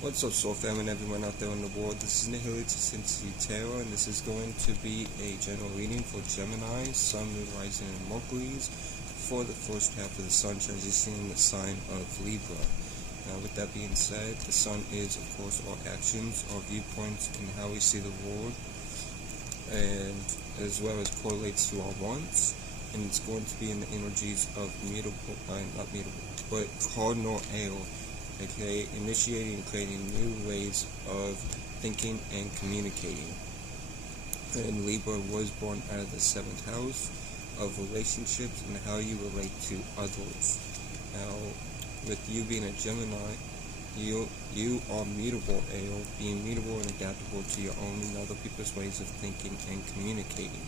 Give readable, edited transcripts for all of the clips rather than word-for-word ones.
What's up, Soul Family and everyone out there in the world? This is Nihility Sinti Tarot, and this is going to be a general reading for Gemini, Sun, Moon, Rising, and Mercury's for the first half of the Sun transitioning the sign of Libra. Now, with that being said, the Sun is, of course, our actions, our viewpoints, and how we see the world, and as well as correlates to our wants, and it's going to be in the energies of not mutable, but cardinal ale. Okay, initiating and creating new ways of thinking and communicating. And Libra was born out of the 7th house of relationships and how you relate to others. Now, with you being a Gemini, you are mutable, being mutable and adaptable to your own and other people's ways of thinking and communicating.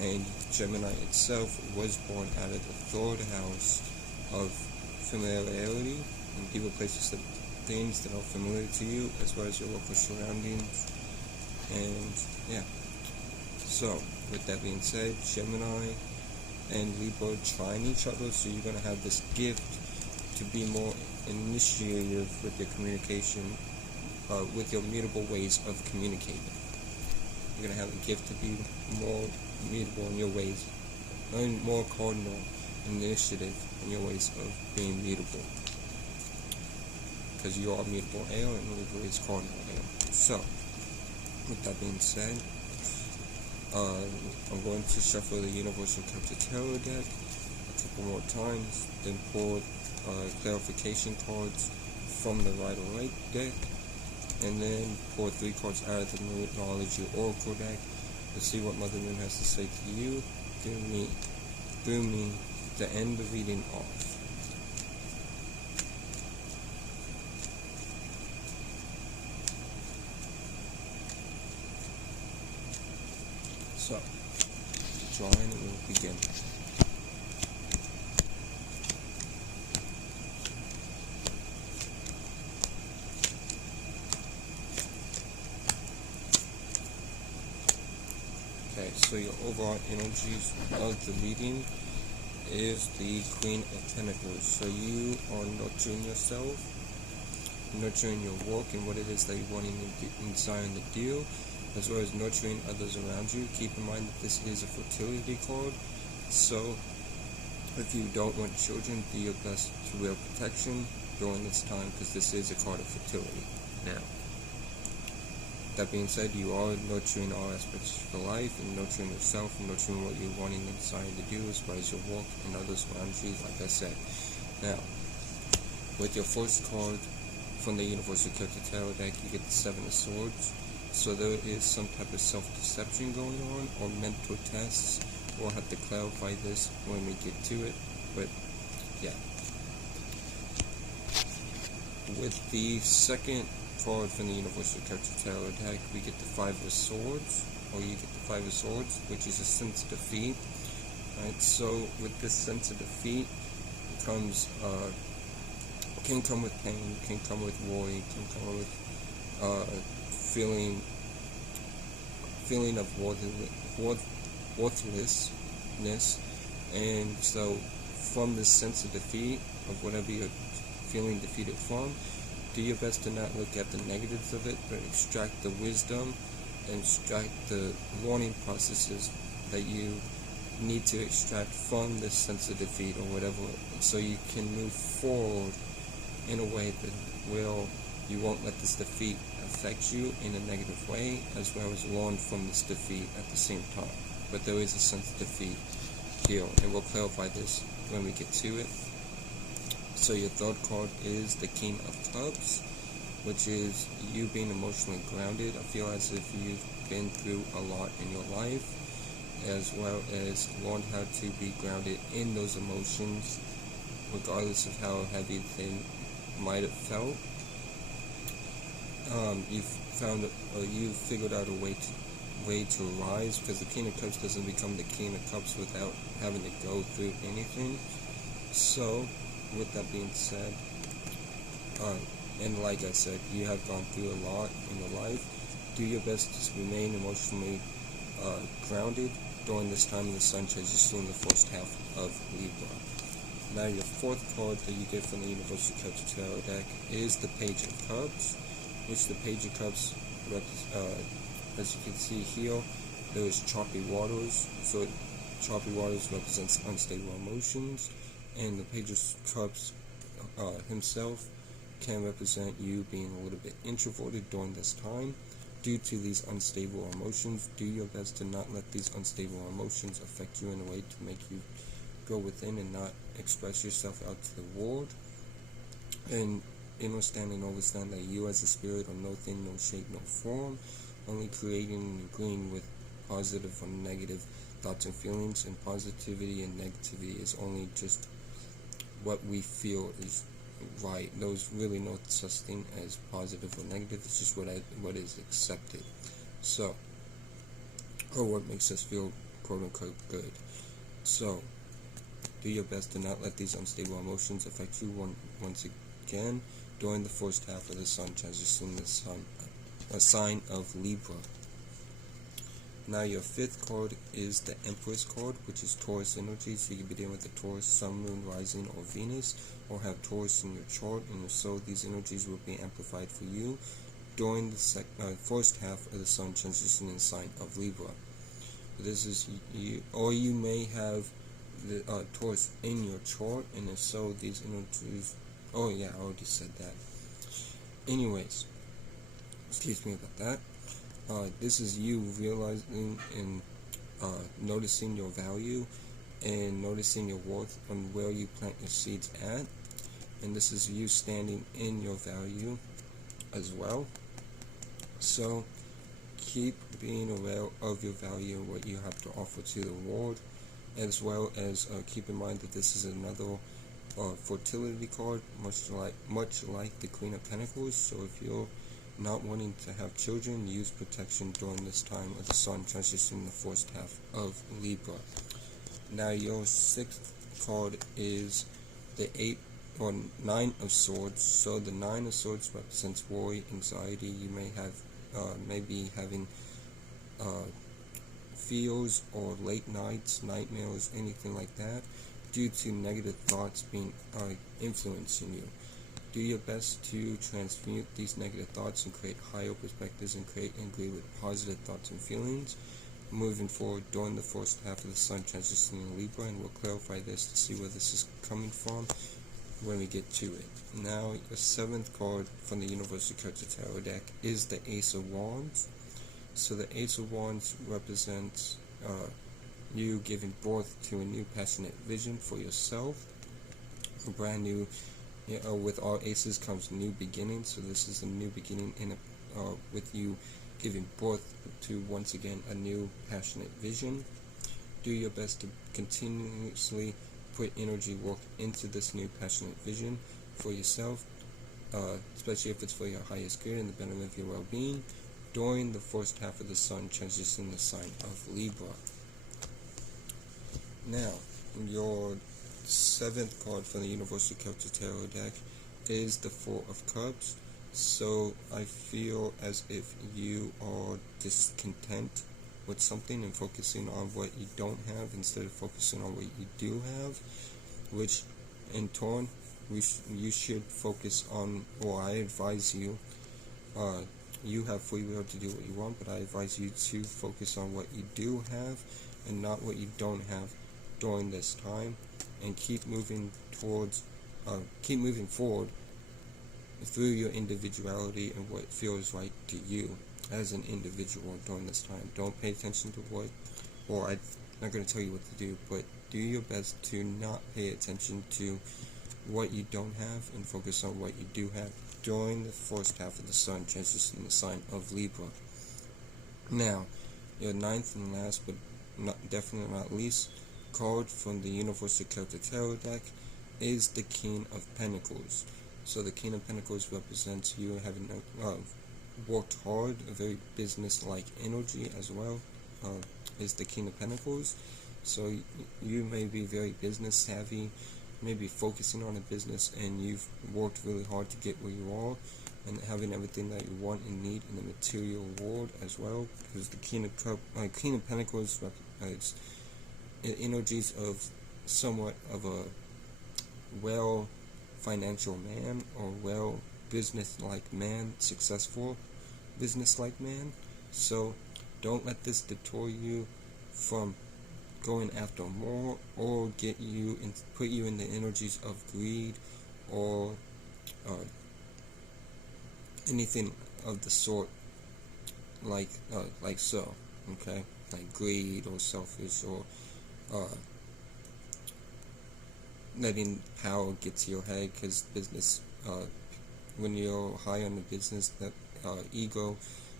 And Gemini itself was born out of the 3rd house of familiarity, and people, places, and things that are familiar to you, as well as your local surroundings. And yeah, so with that being said, Gemini and Libra trying each other, so you're going to have this gift to be more initiative with your communication, with your mutable ways of communicating. You're going to have a gift to be more mutable in your ways, and more cardinal initiative in your ways of being mutable. Because you are mutable ale and Libra is cardinal ale. So, with that being said, I'm going to shuffle the Universal Chapter Tarot deck a couple more times, then pull clarification cards from the right or right deck, and then pull 3 cards out of the Moonology Oracle deck to see what Mother Moon has to say to you through me to end the reading off. So, drawing and we'll begin. Okay, so your overall energies of the reading is the Queen of Pentacles. So you are nurturing yourself, nurturing your work and what it is that you're wanting to desire to do, as well as nurturing others around you. Keep in mind that this is a fertility card, so if you don't want children, do your best to wear protection during this time, because this is a card of fertility. Now, that being said, you are nurturing all aspects of your life, and nurturing yourself, and nurturing what you're wanting and desiring to do, as well as your work and others around you, like I said. Now, with your first card from the Universal Chapter Tarot deck, you get the 7 of Swords. So there is some type of self-deception going on, or mental tests. We'll have to clarify this when we get to it, but yeah. With the second card from the Universal Chapter Tarot deck, we get the 5 of Swords, or you get the 5 of Swords, which is a sense of defeat. Right, so with this sense of defeat, it comes, can come with pain, can come with worry, can come with feeling of worthlessness. And so from this sense of defeat, of whatever you're feeling defeated from, do your best to not look at the negatives of it, but extract the wisdom and extract the learning processes that you need to extract from this sense of defeat or whatever, so you can move forward in a way that you won't let this defeat affect you in a negative way, as well as learn from this defeat at the same time. But there is a sense of defeat here, and we'll clarify this when we get to it. So your third card is the King of Cups, which is you being emotionally grounded. I feel as if you've been through a lot in your life, as well as learned how to be grounded in those emotions, regardless of how heavy they might have felt. You figured out a way to rise, because the King of Cups doesn't become the King of Cups without having to go through anything. So, with that being said, and like I said, you have gone through a lot in your life. Do your best to remain emotionally grounded during this time of the Sun transition in the first half of Libra. Now your fourth card that you get from the Universal Celtic Tarot deck is the Page of Cups, which the Page of Cups, as you can see here, there is choppy waters. So choppy waters represents unstable emotions, and the Page of Cups himself can represent you being a little bit introverted during this time. Due to these unstable emotions, do your best to not let these unstable emotions affect you in a way to make you go within and not express yourself out to the world. And understand that you as a spirit are no thing, no shape, no form, only creating and agreeing with positive or negative thoughts and feelings, and positivity and negativity is only just what we feel is right. There's really no such thing as positive or negative. It's just what is accepted. So, or what makes us feel quote unquote good. So, do your best to not let these unstable emotions affect you once again during the first half of the Sun transition, the Sun, a sign of Libra. Now your fifth card is the Empress Chord, which is Taurus energy. So you can be dealing with the Taurus, Sun, Moon, Rising, or Venus, or have Taurus in your chart, and if so, these energies will be amplified for you during the first half of the Sun transition in the sign of Libra. This is you, or you may have the Taurus in your chart, and if so, these energies. Oh yeah, I already said that. Anyways, excuse me about that. This is you realizing and noticing your value and noticing your worth and where you plant your seeds at. And this is you standing in your value as well. So keep being aware of your value and what you have to offer to the world, as well as keep in mind that this is another fertility card, much like the Queen of Pentacles. So if you're not wanting to have children, use protection during this time of the Sun transition in the first half of Libra. Now your sixth card is the Nine of Swords. So the Nine of Swords represents worry, anxiety. You may have maybe having fears or late nights, nightmares, anything like that, due to negative thoughts being influencing you. Do your best to transmute these negative thoughts and create higher perspectives and create and agree with positive thoughts and feelings moving forward during the first half of the Sun transition in Libra, and we'll clarify this to see where this is coming from when we get to it. Now, the seventh card from the Universal Celtic Tarot deck is the Ace of Wands. So the Ace of Wands represents you giving birth to a new passionate vision for yourself, a brand new. With all aces comes new beginnings, so this is a new beginning with you giving birth to, once again, a new passionate vision. Do your best to continuously put energy work into this new passionate vision for yourself, especially if it's for your highest good and the betterment of your well-being during the first half of the Sun transition in the sign of Libra. Now, your seventh card from the Universal Celtic Tarot deck is the Four of Cups. So I feel as if you are discontent with something and focusing on what you don't have instead of focusing on what you do have, which in turn you should focus on, or I advise you, you have free will to do what you want, but I advise you to focus on what you do have and not what you don't have during this time, and keep moving forward through your individuality and what feels right to you as an individual during this time. Don't pay attention to what, or I'm not going to tell you what to do, but do your best to not pay attention to what you don't have and focus on what you do have during the first half of the Sun transition in the sign of Libra. Now, your ninth and last, but definitely not least, card from the Universal Celtic Tarot deck is the King of Pentacles. So the King of Pentacles represents you having worked hard, a very business-like energy as well, is the King of Pentacles. So you may be very business savvy, maybe focusing on a business, and you've worked really hard to get where you are and having everything that you want and need in the material world as well, because the King of Pentacles represents energies of somewhat of a well financial man or well business-like man, successful business-like man. So don't let this deter you from going after more or get you and put you in the energies of greed or anything of the sort, like so, okay, like greed or selfish or letting power get to your head, because business, when you're high on the business, that ego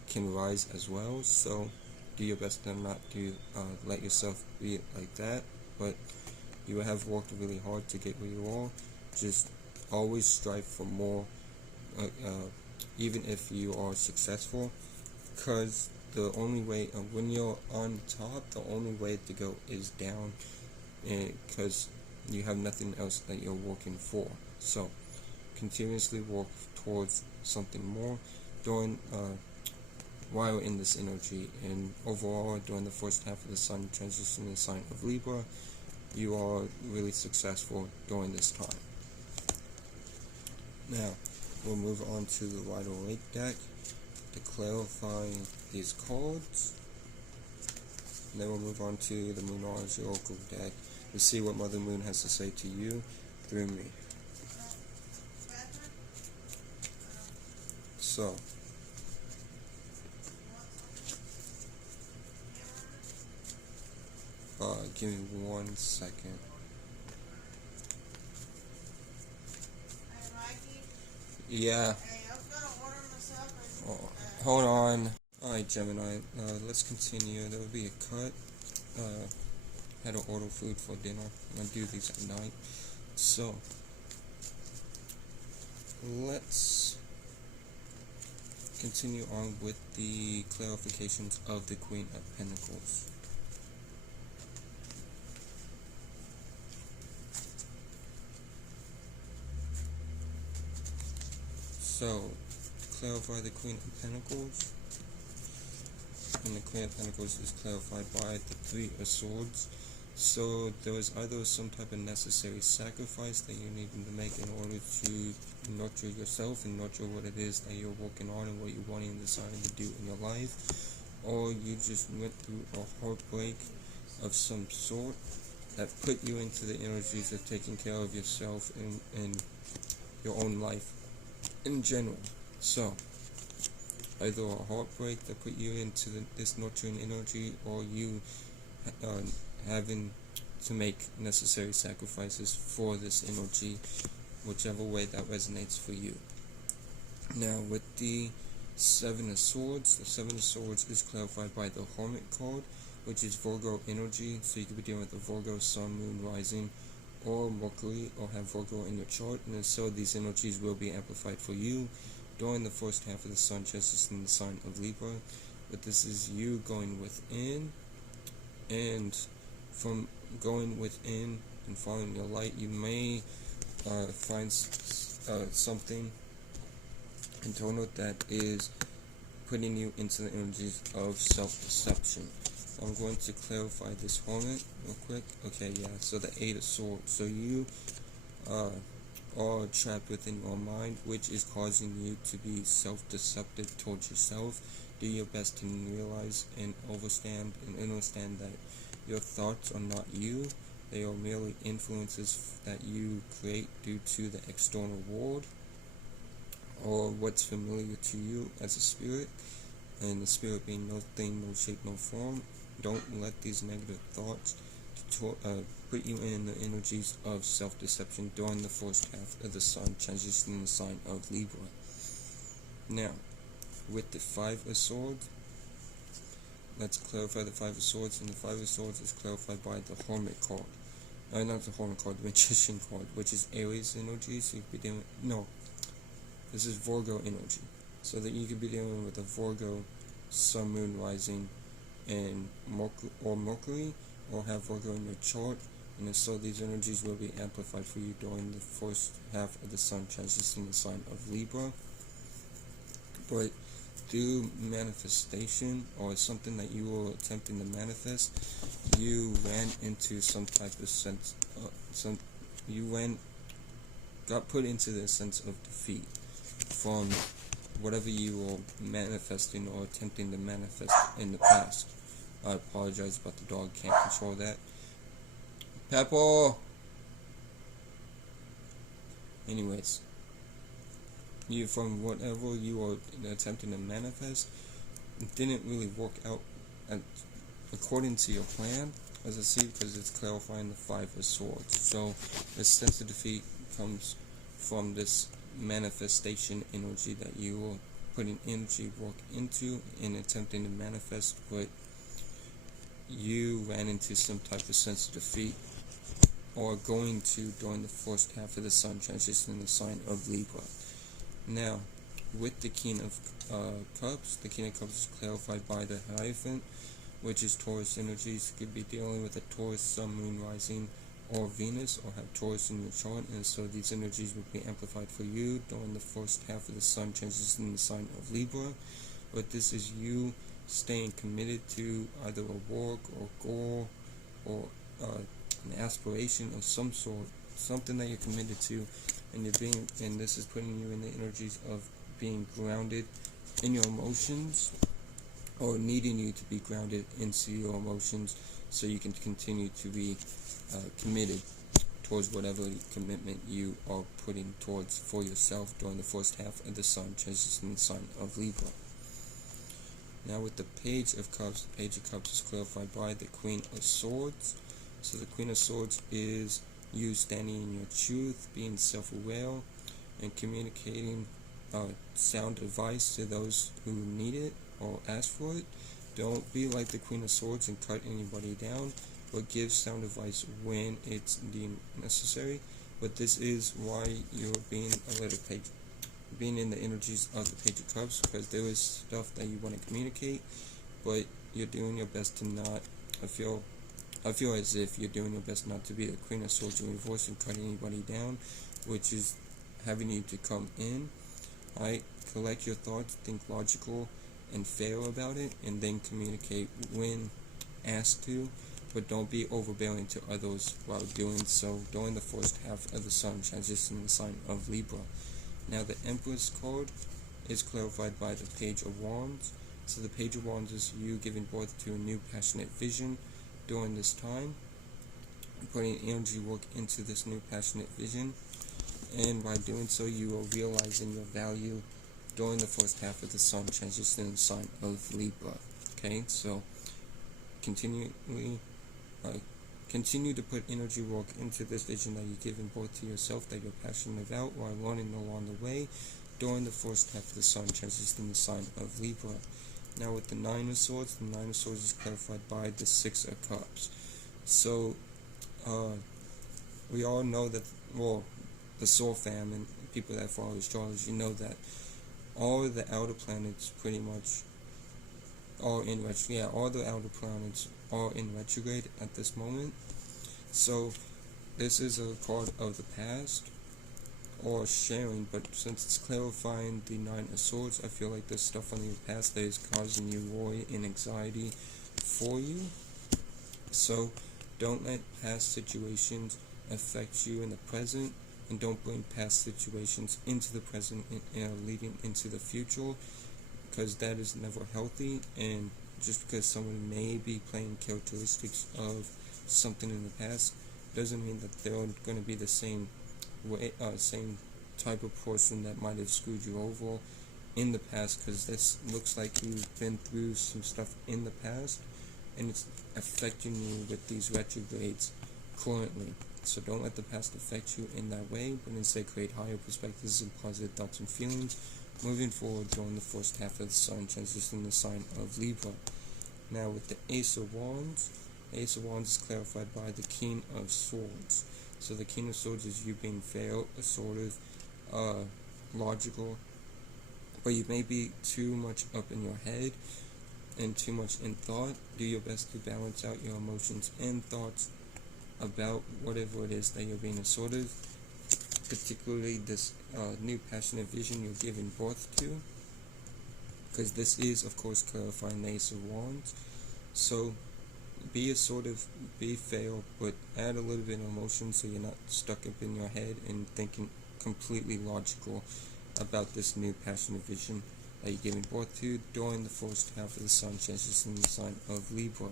can rise as well. So do your best to not to let yourself be like that. But you have worked really hard to get where you are. Just always strive for more, even if you are successful, because the only way, when you're on top, the only way to go is down, because you have nothing else that you're working for. So continuously work towards something more during while in this energy, and overall during the first half of the sun transition in the sign of Libra, you are really successful during this time. Now we'll move on to the Waite deck to clarify these cards. And then we'll move on to the Moonology Oracle deck to see what Mother Moon has to say to you through me. So, give me 1 second. Yeah. Oh, hold on. Alright, Gemini, let's continue. There will be a cut. Had to order food for dinner. I'm going to do these at night. So, let's continue on with the clarifications of the Queen of Pentacles. So, to clarify the Queen of Pentacles, and the Queen of Pentacles is clarified by the Three of Swords. So there was either some type of necessary sacrifice that you needed to make in order to nurture yourself and nurture what it is that you're working on and what you're wanting and deciding to do in your life, or you just went through a heartbreak of some sort that put you into the energies of taking care of yourself and your own life in general. So either a heartbreak that put you into this nurturing energy, or you having to make necessary sacrifices for this energy, whichever way that resonates for you. Now with the Seven of Swords, the Seven of Swords is clarified by the Hermit card, which is Virgo energy. So you could be dealing with the Virgo Sun, Moon, Rising, or Mercury, or have Virgo in your chart, and so these energies will be amplified for you during the first half of the sun transition in the sign of Libra. But this is you going within, and from going within and following your light, you may find something internal that is putting you into the energies of self-deception. I'm going to clarify this Hermit real quick. Okay, yeah, so the Eight of Swords. So you are trapped within your mind, which is causing you to be self-deceptive towards yourself. Do your best to realize and understand that your thoughts are not you. They are merely influences that you create due to the external world, or what's familiar to you as a spirit, and the spirit being no thing, no shape, no form. Don't let these negative thoughts put you in the energies of self-deception during the first half of the sun transitioning the sign of Libra. Now, with the Five of Swords, let's clarify the Five of Swords, and the Five of Swords is clarified by the Hermit card. Not the Hermit card, the Magician card, which is Aries energy. So you could be dealing this is Virgo energy. So that you could be dealing with a Virgo Sun, Moon, Rising, and Mercury, or have Virgo in your chart, and so these energies will be amplified for you during the first half of the sun transitioning the sign of Libra. But through manifestation, or something that you were attempting to manifest, you ran into some type of sense, you ran got put into the sense of defeat from whatever you were manifesting or attempting to manifest in the past. I apologize about the dog, can't control that. Pepper! Anyways, you, from whatever you were attempting to manifest, it didn't really work out according to your plan, as I see, because it's clarifying the Five of Swords. So the sense of defeat comes from this manifestation energy that you were putting energy work into in attempting to manifest, but you ran into some type of sense of defeat, or going to, during the first half of the Sun transition in the sign of Libra. Now, with the King of Cups, the King of Cups is clarified by the Hierophant, which is Taurus energies. You could be dealing with a Taurus, Sun, Moon, Rising, or Venus, or have Taurus in your chart, and so these energies will be amplified for you during the first half of the Sun transition in the sign of Libra. But this is you staying committed to either a work or goal or an aspiration of some sort, something that you're committed to, and this is putting you in the energies of being grounded in your emotions, or needing you to be grounded into your emotions so you can continue to be committed towards whatever commitment you are putting towards for yourself during the first half of the Sun transition in the sign of Libra. Now with the Page of Cups, the Page of Cups is clarified by the Queen of Swords. So the Queen of Swords is you standing in your truth, being self-aware, and communicating sound advice to those who need it or ask for it. Don't be like the Queen of Swords and cut anybody down, but give sound advice when it's deemed necessary. But this is why you're being in the energies of the Page of Cups, because there is stuff that you want to communicate, but you're doing your best to not. I feel as if you're doing your best not to be the Queen of Swords in reverse and cut anybody down, which is having you to come in. Collect your thoughts, think logical and fair about it, and then communicate when asked to, but don't be overbearing to others while doing so during the first half of the Sun transition in the sign of Libra. Now the Empress Chord is clarified by the Page of Wands. So the Page of Wands is you giving birth to a new passionate vision during this time, putting energy work into this new passionate vision, and by doing so you are realizing your value during the first half of the Sun transition in the sign of Libra. Okay, so continue to put energy work into this vision that you're giving birth to yourself, that you're passionate about, while learning along the way during the first half of the Sun transition in the sign of Libra. Now with the Nine of Swords, the Nine of Swords is clarified by the Six of Cups. So we all know that, well, the Soul Fam and people that follow astrology know that all the outer planets pretty much are in retrograde. Yeah, all the outer planets are in retrograde at this moment. So this is a card of the past, or sharing, but since it's clarifying the Nine of Swords, I feel like there's stuff from your past that is causing you worry and anxiety for you. So don't let past situations affect you in the present, and don't bring past situations into the present and leading into the future, because that is never healthy. And just because someone may be playing characteristics of something in the past doesn't mean that they're going to be the same way, same type of person that might have screwed you over in the past, because this looks like you've been through some stuff in the past and it's affecting you with these retrogrades currently. So don't let the past affect you in that way, but instead create higher perspectives and positive thoughts and feelings moving forward during the first half of the Sun transition in the sign of Libra. Now with the Ace of Wands, the Ace of Wands is clarified by the King of Swords. So the King of Swords is you being fair, assertive, logical, but you may be too much up in your head and too much in thought. Do your best to balance out your emotions and thoughts about whatever it is that you're being assertive, particularly this new passionate vision you're giving birth to, because this is of course clarifying the Ace of Wands. So be assertive, be fair, but add a little bit of emotion so you're not stuck up in your head and thinking completely logical about this new passionate vision that you're giving birth to during the first half of the sun transition in the sign of Libra.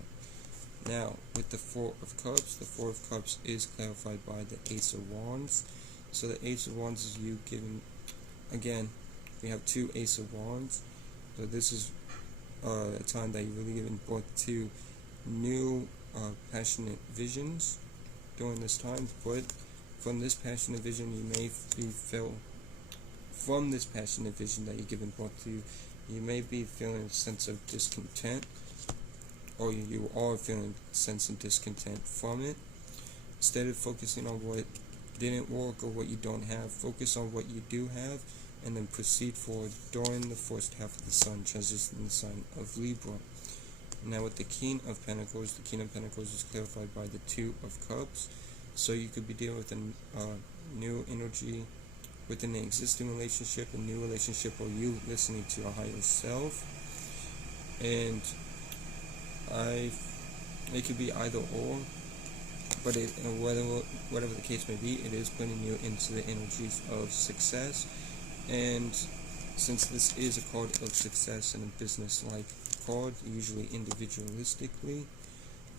Now, with the Four of Cups is clarified by the Ace of Wands. So the Ace of Wands is you giving, again, we have two Ace of Wands. So this is a time that you're really giving birth to new passionate visions during this time. But from this passionate vision, you may be from this passionate vision that you're giving birth to, you may be feeling a sense of discontent, or you are feeling a sense of discontent from it. Instead of focusing on what didn't work or what you don't have, focus on what you do have, and then proceed forward during the first half of the sun transition in the sign of Libra. Now with the King of Pentacles is clarified by the Two of Cups. So you could be dealing with a new energy within an existing relationship, a new relationship, or you listening to your higher self. And it could be either or, but whatever the case may be, it is putting you into the energies of success. And since this is a card of success and a business-like card, usually individualistically,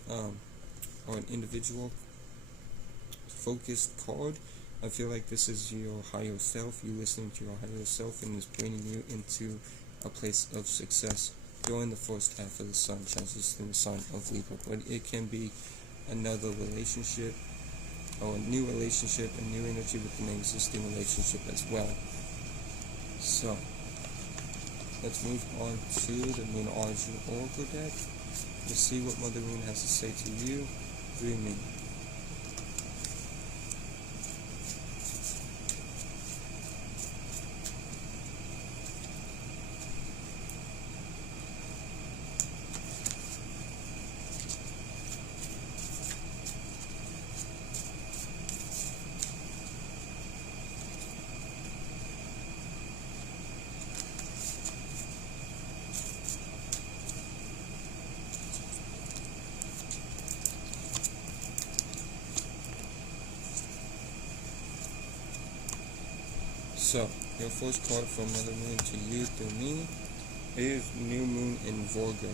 or an individual focused card, I feel like this is your higher self, you listening to your higher self, and is bringing you into a place of success during the first half of the sun transition in the sign of Libra. But it can be another relationship, or a new relationship, a new energy within an existing relationship as well. So let's move on to the Moonology Oracle deck to see what Mother Moon has to say to you through me. So, your first card from Mother Moon to you through me is New Moon in Virgo.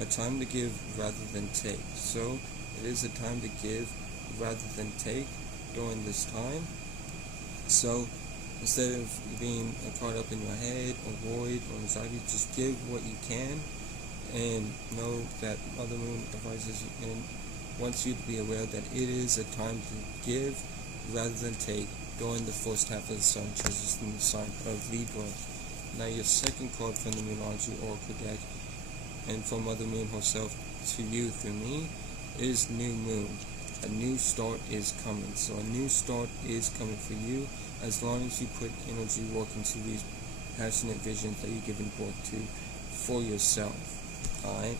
A time to give rather than take. So, it is a time to give rather than take during this time. So, instead of being caught up in your head or worried or anxiety, just give what you can, and know that Mother Moon advises you and wants you to be aware that it is a time to give rather than take during the first half of the sun transition in the sign of Libra. Now your second card from the Moonology Oracle deck, and from Mother Moon herself to you through me, is New Moon. A new start is coming. So a new start is coming for you, as long as you put energy work into these passionate visions that you're giving birth to for yourself. Alright?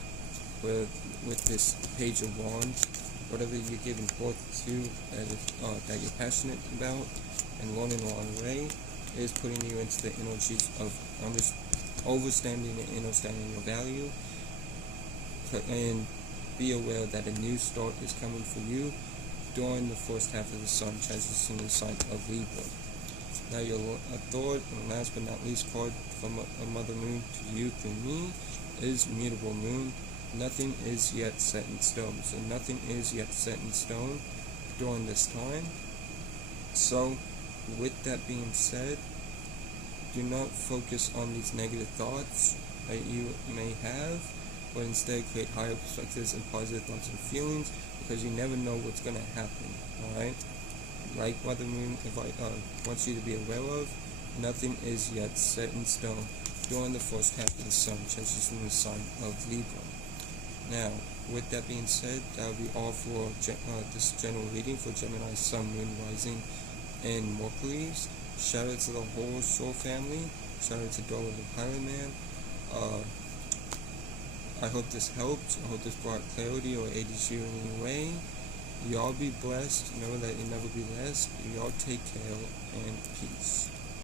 With this Page of Wands, whatever you're giving birth to that you're passionate about and learning along the way, is putting you into the energies of understanding and understanding your value. And be aware that a new start is coming for you during the first half of the sun transition in the sign of Libra. Now your third and last but not least card from Mother Moon to you through me is Mutable Moon. Nothing is yet set in stone. So nothing is yet set in stone during this time. So with that being said, do not focus on these negative thoughts that you may have, but instead create higher perspectives and positive thoughts and feelings, because you never know what's going to happen. Alright? Like Mother Moon wants you to be aware of, nothing is yet set in stone during the first half of the sun transition in the sign of Libra. Now, with that being said, that will be all for this general reading for Gemini, Sun, Moon, Rising, and Mercury's. Shout out to the whole Soul family. Shout out to Dollar the Pilot Man. I hope this helped. I hope this brought clarity or aided you in any way. Y'all be blessed. Know that you'll never be less. Y'all take care and peace.